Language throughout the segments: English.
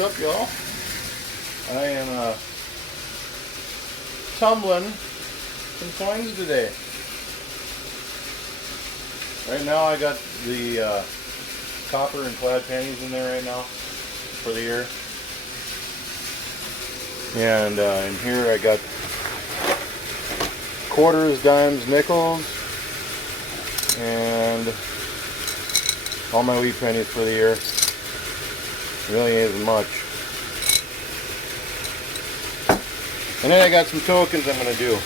What's up, y'all? I am tumbling some coins today. Right now I got the copper and Clad pennies in there right now for the year. And in here I got quarters, dimes, nickels, and all my wheat pennies for the year. Really ain't much. And then I got some tokens I'm going to do.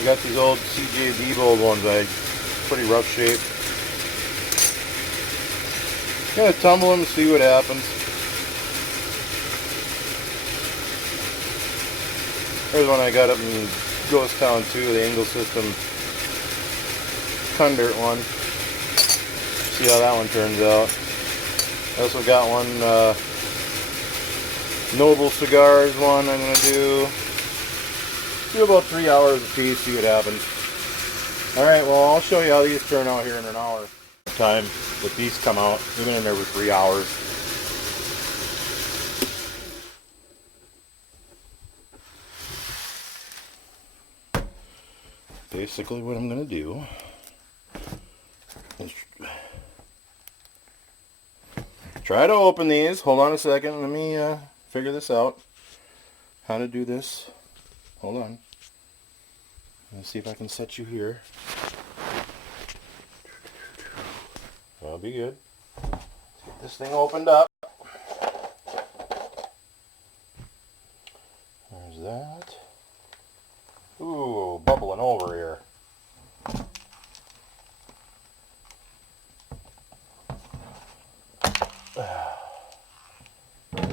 I got these old CJ Diebold ones, pretty rough shape. Gonna tumble them and see what happens. There's one I got up in Ghost Town too, the Angle System Condirt one. See how that one turns out. I also got one Noble Cigars one I'm going to do about 3 hours a piece, see what happens. Alright, well I'll show you how these turn out here in an hour. Time that these come out, we've been in there for 3 hours. Basically what I'm going to do is try to open these. Hold on a second, let me figure this out. How to do this. Hold on. Let's see if I can set you here. That'll be good. Let's get this thing opened up. There's that. Ooh, bubbling over here.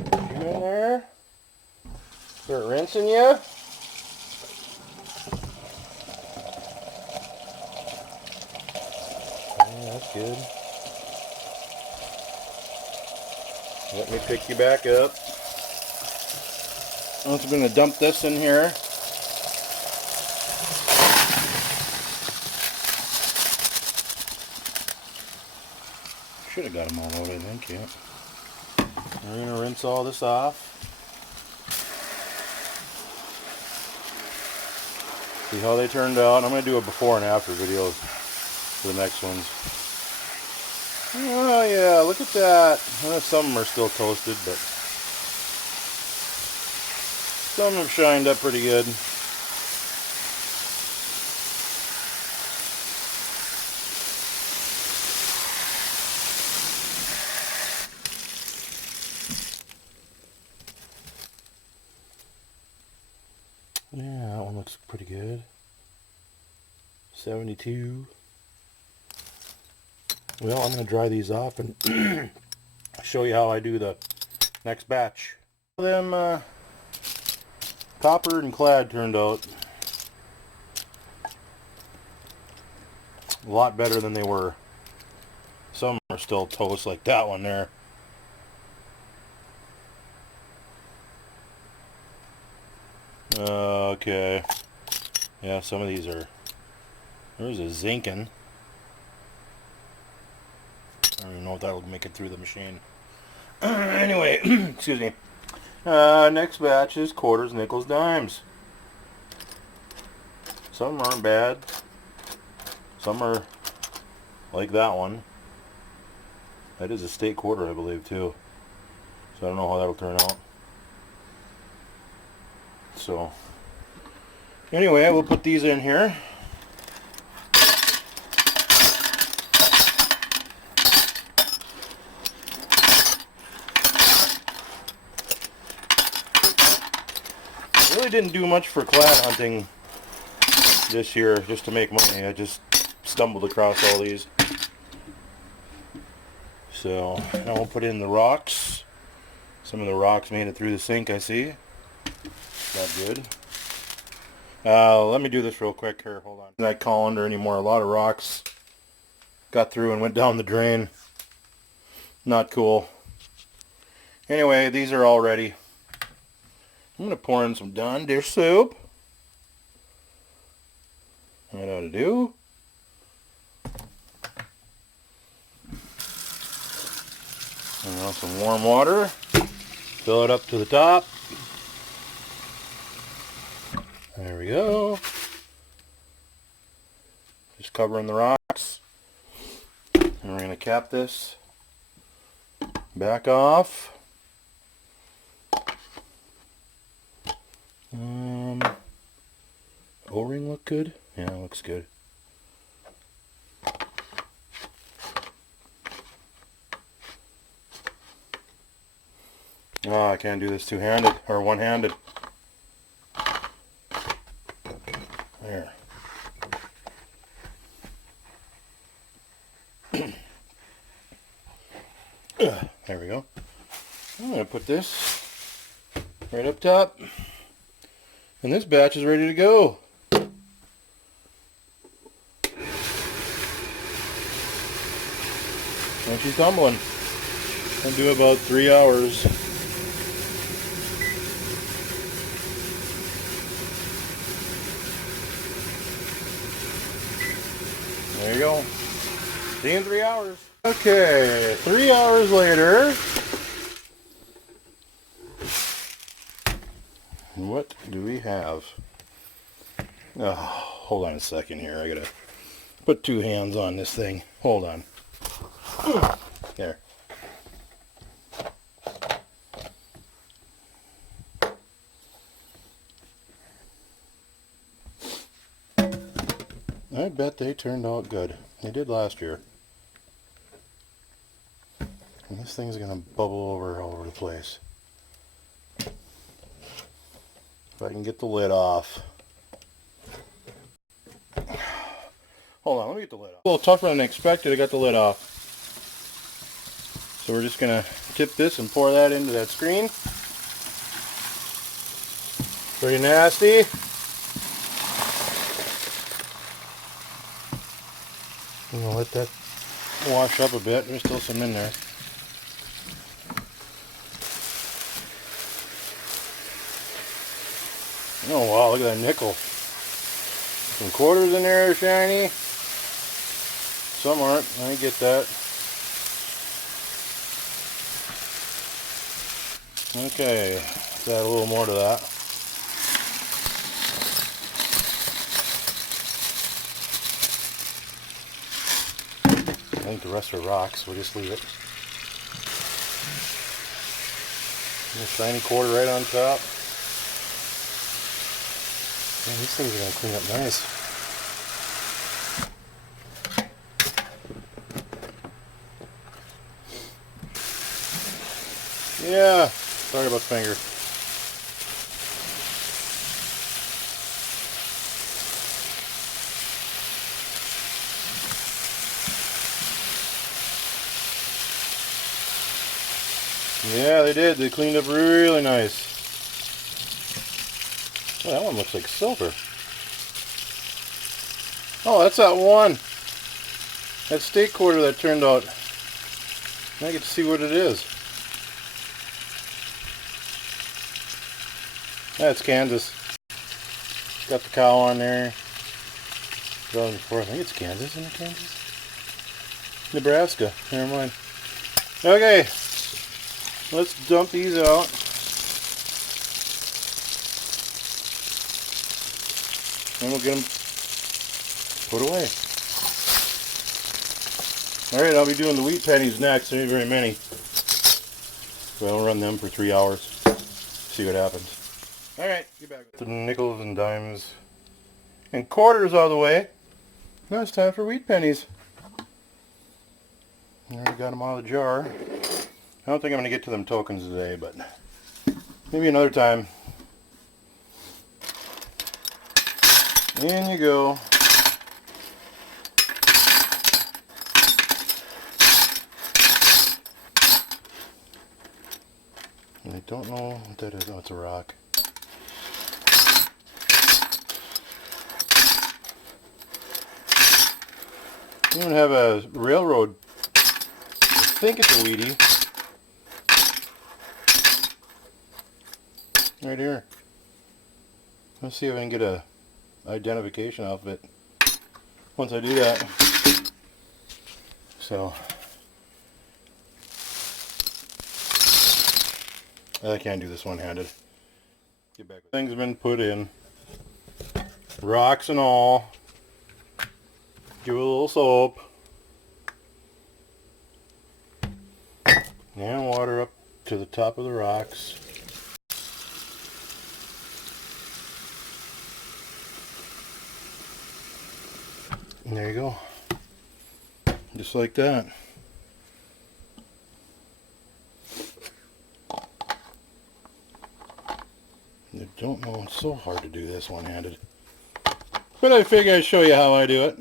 You in there? Start rinsing you? That's good. Let me pick you back up. I'm just going to dump this in here. Should have got them all out, I think, yeah. We're going to rinse all this off. See how they turned out. I'm going to do a before and after video for the next ones. Oh yeah, look at that. Some of them are still toasted, but some of them have shined up pretty good. Yeah, that one looks pretty good. 72. Well, I'm going to dry these off and show you how I do the next batch. Them copper and Clad turned out a lot better than they were. Some are still toast, like that one there. Okay. Yeah, some of these are... There's a zinkin. I don't even know if that'll make it through the machine. Anyway, excuse me. Next batch is quarters, nickels, dimes. Some aren't bad. Some are like that one. That is a state quarter, I believe, too. So I don't know how that'll turn out. So, anyway, we'll put these in here. Really didn't do much for Clad hunting this year just to make money. I just stumbled across all these. So now we'll put in the rocks. Some of the rocks made it through the sink, I see. Not good. Let me do this real quick here. Hold on. That colander anymore. A lot of rocks got through and went down the drain. Not cool. Anyway, these are all ready. I'm going to pour in some Dawn dish soap. That ought to do. And now some warm water. Fill it up to the top. There we go. Just covering the rocks. And we're going to cap this back off. O-ring look good? Yeah, it looks good. Oh, I can't do this two-handed or one-handed. There. There we go. I'm going to put this right up top. And this batch is ready to go. And she's tumbling. I'll do about 3 hours. There you go. See you in 3 hours. Okay, 3 hours later. What do we have? Oh, hold on a second here. I gotta put 2 hands on this thing. Hold on. There. I bet they turned out good. They did last year. And this thing's gonna bubble over all over the place. If I can get the lid off. Hold on, let me get the lid off. A little tougher than expected. I got the lid off. So we're just gonna tip this and pour that into that screen. Pretty nasty. I'm gonna let that wash up a bit. There's still some in there. Oh wow, look at that nickel. Some quarters in there, shiny. Some aren't. I get that. Okay, let's add a little more to that. I think the rest are rocks. We'll just leave it. A shiny quarter right on top. Man, these things are going to clean up nice. Yeah, sorry about the finger. Yeah, they did. They cleaned up really nice. Oh, that one looks like silver. Oh, that's that one. That steak quarter that turned out. I get to see what it is. That's Kansas. Got the cow on there. I think it's Kansas. Isn't it Kansas? Nebraska. Never mind. Okay. Let's dump these out. And we'll get them put away. Alright, I'll be doing the wheat pennies next. There ain't very many. So I'll run them for 3 hours. See what happens. Alright, get back. The nickels and dimes and quarters out of the way. Now it's time for wheat pennies. Already got them out of the jar. I don't think I'm going to get to them tokens today, but maybe another time. In you go. And I don't know what that is. Oh, it's a rock. You even have a railroad. I think it's a weedy. Right here. Let's see if I can get a identification off of it once I do that. So I can't do this one-handed. Get back. Things have been put in. Rocks and all. Give it a little soap. And water up to the top of the rocks. And there you go. Just like that. I don't know, it's so hard to do this one-handed. But I figure I'd show you how I do it.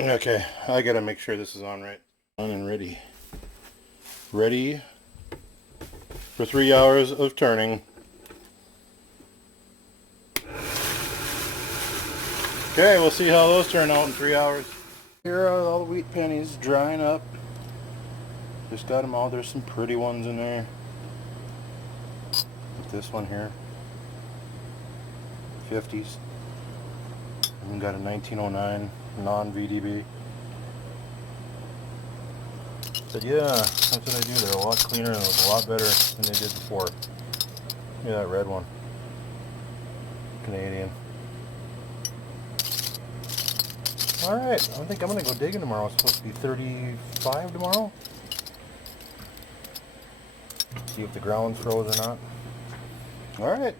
Okay, I gotta make sure this is on right. On and ready. Ready for 3 hours of turning. Okay, we'll see how those turn out in 3 hours. Here are all the wheat pennies drying up. Just got them all. There's some pretty ones in there. Like this one here. 50s. And we got a 1909 non-VDB. But yeah, that's what I do. They're a lot cleaner and look a lot better than they did before. Look at that red one. Canadian. Alright, I think I'm going to go digging tomorrow. It's supposed to be 35 tomorrow. See if the ground's froze or not. Alright.